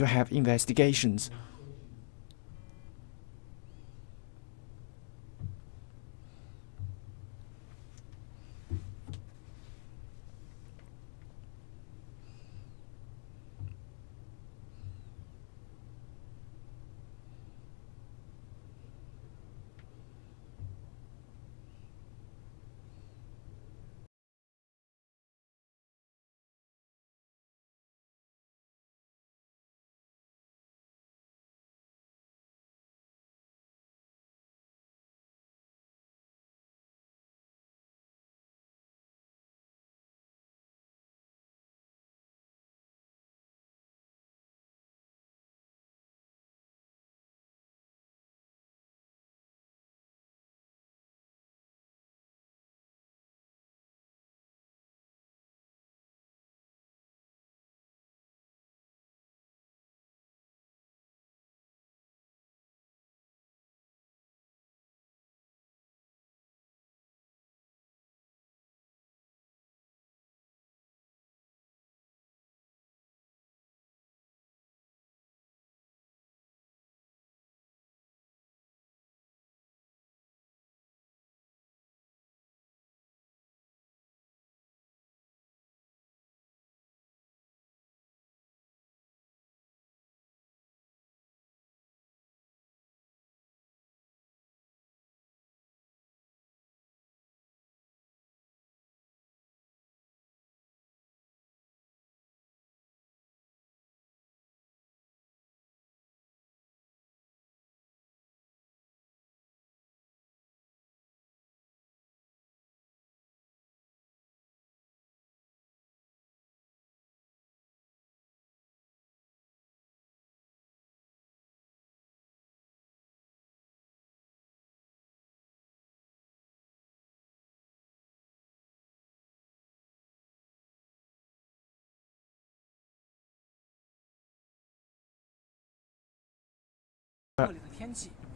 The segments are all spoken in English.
to have investigations.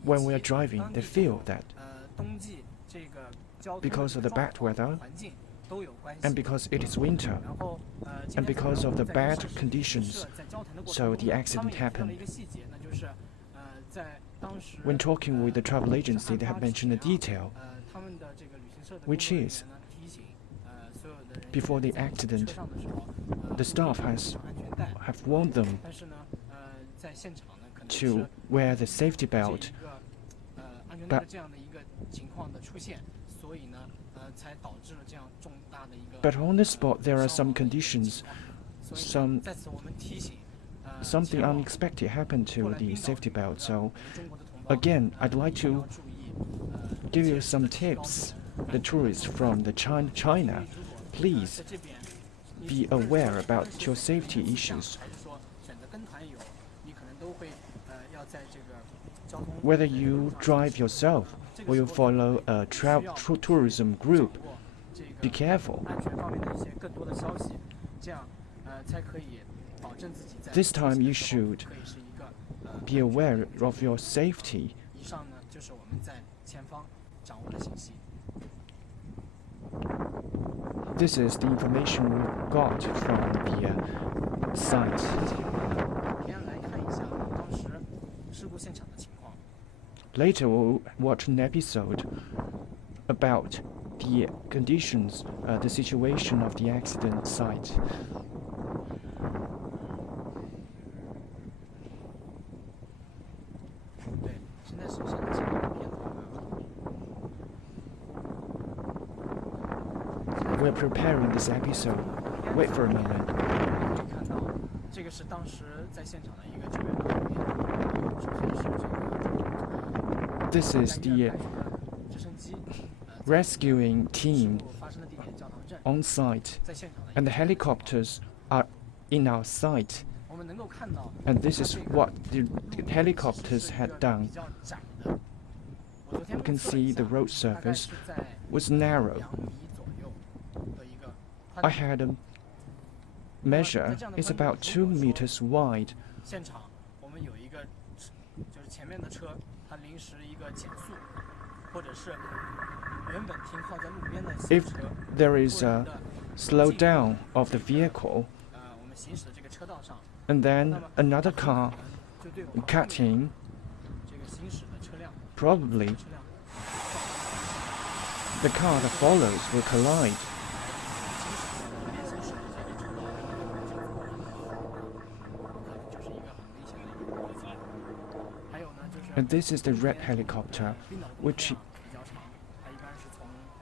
When we are driving, they feel that because of the bad weather, and because it is winter, and because of the bad conditions, so the accident happened. When talking with the travel agency, they have mentioned a detail, which is, before the accident, the staff have warned them to wear the safety belt, but on the spot there are some conditions, something unexpected happened to the safety belt. So again, I'd like to give you some tips. The tourists from China, please be aware about your safety issues. Whether you drive yourself or you follow a tourism group, be careful. This time you should be aware of your safety. This is the information we got from the site. Later we'll watch an episode about the conditions, the situation of the accident site. We're preparing this episode. Wait for a moment. This is the rescuing team on site, and the helicopters are in our site. And this is what the helicopters had done. You can see the road surface was narrow. I had a measure, it's about 2 meters wide. If there is a slowdown of the vehicle, and then another car cut in. Probably the car that follows will collide. And this is the red helicopter,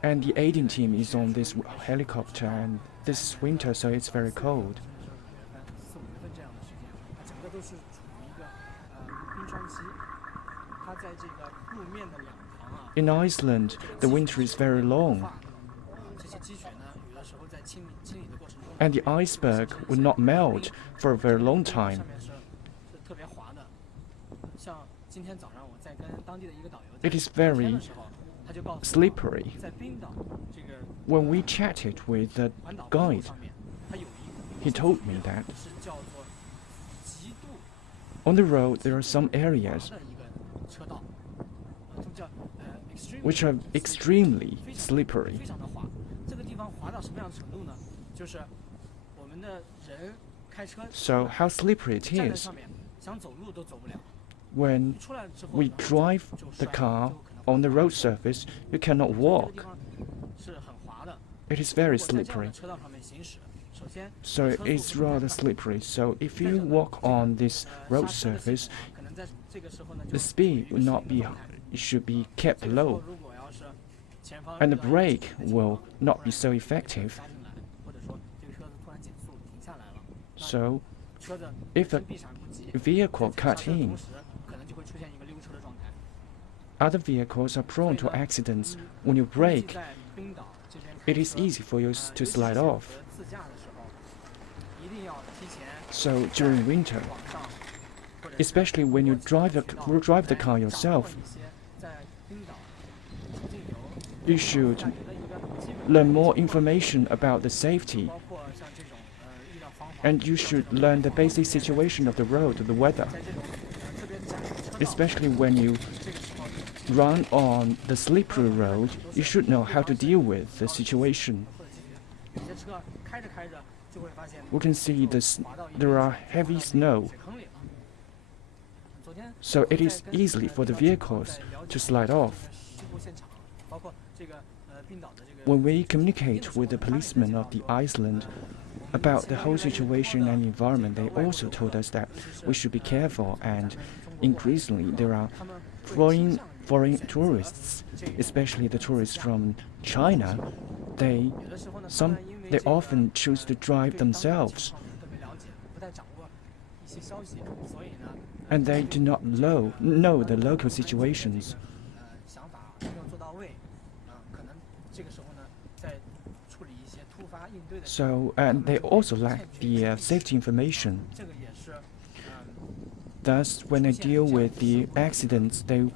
and the aiding team is on this helicopter, and this is winter, so it's very cold. In Iceland, the winter is very long, and the iceberg will not melt for a very long time. It is very slippery. When we chatted with the guide, he told me that on the road there are some areas which are extremely slippery. So how slippery it is. When we drive the car on the road surface, you cannot walk. It is very slippery. So it's rather slippery. So if you walk on this road surface, the speed will not be, it should be kept low, and the brake will not be so effective. So if a vehicle cut in, other vehicles are prone to accidents. When you brake, it is easy for you to slide off. So during winter, especially when you drive the car yourself, you should learn more information about the safety, and you should learn the basic situation of the road, the weather. Especially when you run on the slippery road, you should know how to deal with the situation. We can see there are heavy snow, so it is easy for the vehicles to slide off. When we communicate with the policemen of the Iceland about the whole situation and environment, they also told us that we should be careful, and increasingly there are foreign tourists, especially the tourists from China. They often choose to drive themselves, and they do not know the local situations. So, and they also lack the safety information. Thus, when they deal with the accidents, they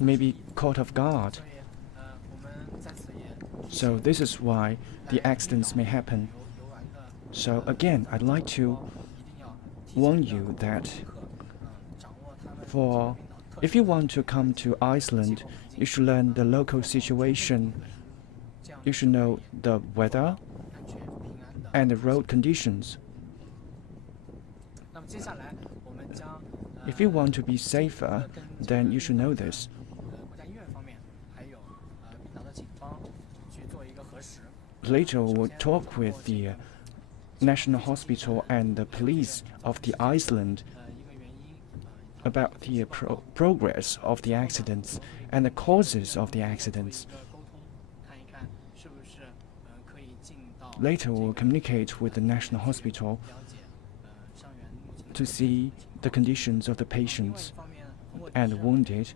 may be caught off guard. So this is why the accidents may happen. So again, I'd like to warn you that if you want to come to Iceland, you should learn the local situation. You should know the weather and the road conditions. If you want to be safer, then you should know this. Later, we'll talk with the National Hospital and the police of the Iceland about the progress of the accidents and the causes of the accidents. Later, we'll communicate with the National Hospital to see the conditions of the patients and the wounded,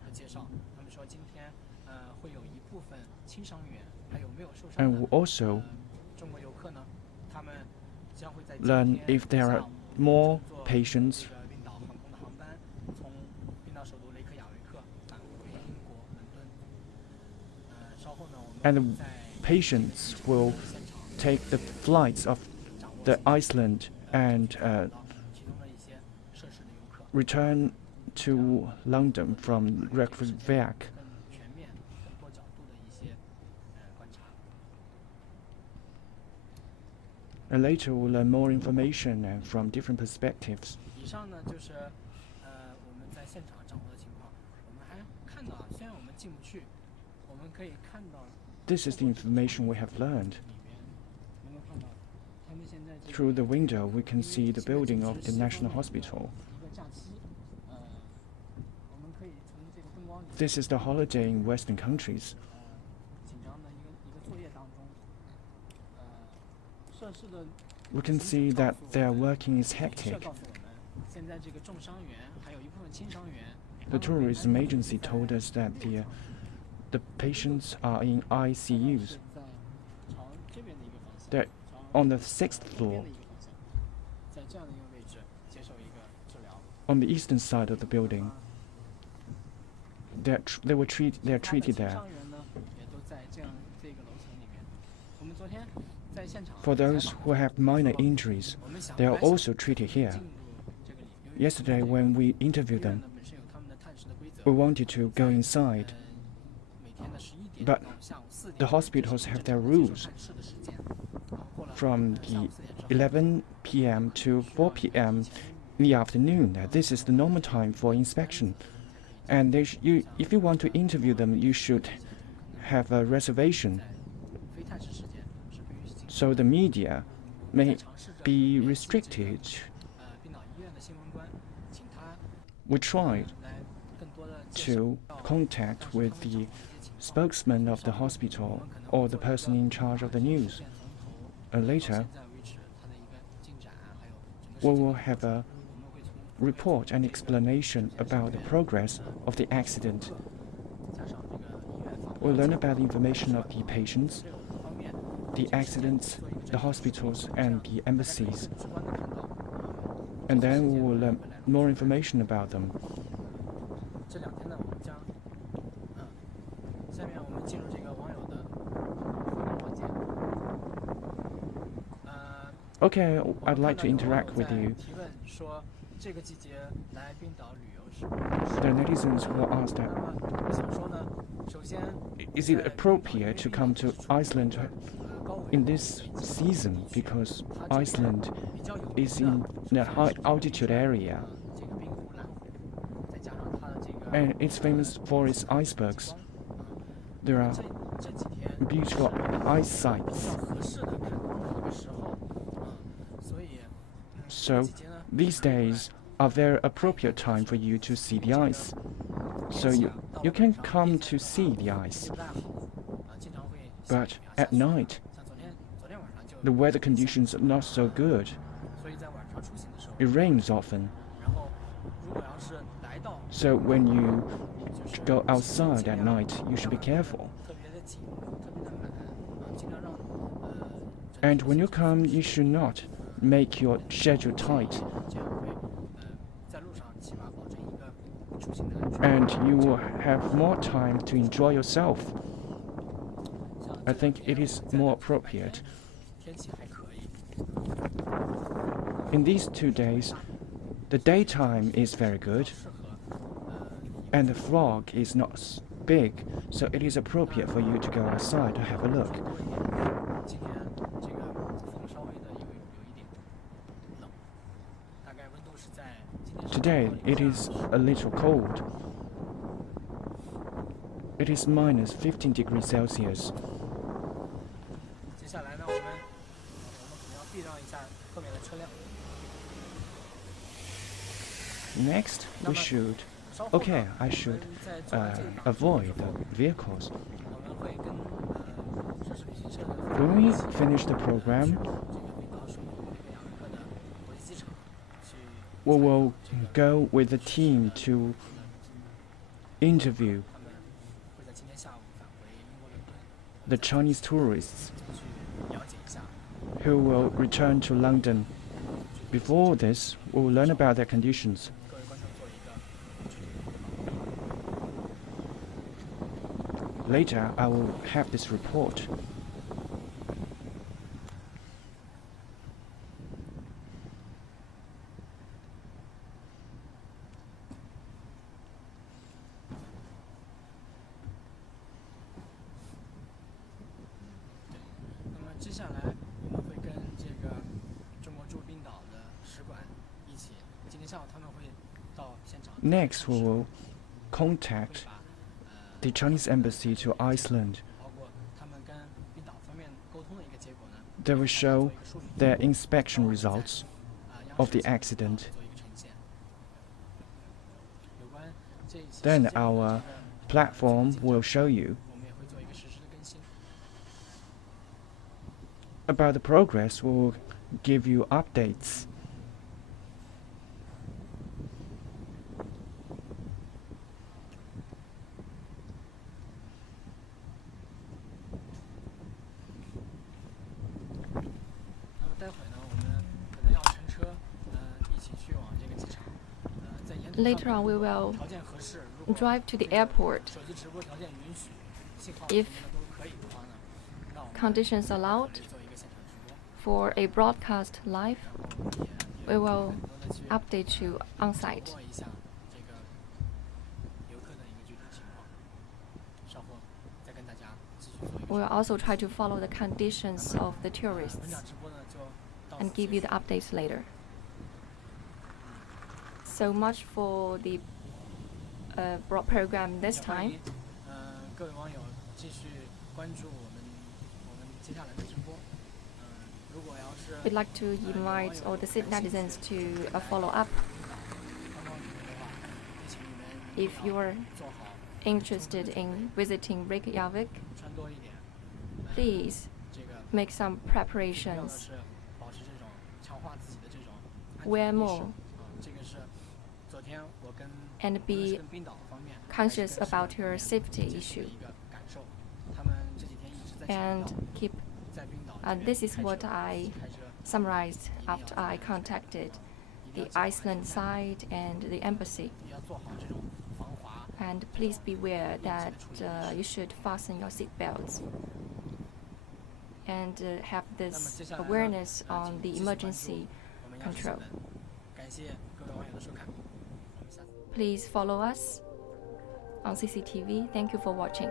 and we'll also learn if there are more patients, and the patients will take the flights of the Iceland and return to London from Reykjavik. And later we'll learn more information from different perspectives. 以上呢就是我们在现场掌握的情况。我们还看到，虽然我们进不去，我们可以看到。This is the information we have learned. 里面能够看到，他们现在 Through the window, we can see the building of the National Hospital. 一个假期，我们可以从这个灯光里。This is the holiday in Western countries. 紧张的一个作业当中，涉事的。We can see that their working is hectic. The tourism agency told us that the patients are in ICUs. They're on the 6th floor. On the eastern side of the building. They're treated there. For those who have minor injuries, they are also treated here. Yesterday, when we interviewed them, we wanted to go inside, but the hospitals have their rules. From the 11 p.m. to 4 p.m. in the afternoon, this is the normal time for inspection. And if you want to interview them, you should have a reservation. So the media may be restricted. We tried to contact with the spokesman of the hospital or the person in charge of the news. Later, we will have a report and explanation about the progress of the accident. We'll learn about the information of the patients, the accidents, the hospitals, and the embassies. And then we will learn more information about them. Okay, I'd like to interact with you. The netizens will ask that, is it appropriate to come to Iceland in this season, because Iceland is in a high altitude area and it's famous for its icebergs. There are beautiful ice sites. So these days are very appropriate time for you to see the ice. So you can come to see the ice. But at night, the weather conditions are not so good. It rains often. So when you go outside at night, you should be careful. And when you come, you should not make your schedule tight. And you will have more time to enjoy yourself. I think it is more appropriate. In these 2 days, the daytime is very good, and the fog is not big, so it is appropriate for you to go outside to have a look. Today, it is a little cold. It is minus 15 degrees Celsius. Next, we should, I should avoid the vehicles. When we finish the program, we will go with the team to interview the Chinese tourists who will return to London. Before this, we will learn about their conditions. Later, I will have this report. Next, we will contact the Chinese embassy to Iceland. They will show their inspection results of the accident. Then our platform will show you about the progress. We will give you updates. Later on, we will drive to the airport. If conditions allowed for a broadcast live, we will update you on site. We will also try to follow the conditions of the tourists and give you the updates later. So much for the program this time. We'd like to invite all the citizens to follow up. If you are interested in visiting Reykjavik, please make some preparations. Wear more and be conscious about your safety issue. And this is what I summarized after I contacted the Iceland side and the embassy. And please beware that you should fasten your seatbelts and have this awareness on the emergency control. Please follow us on CCTV. Thank you for watching.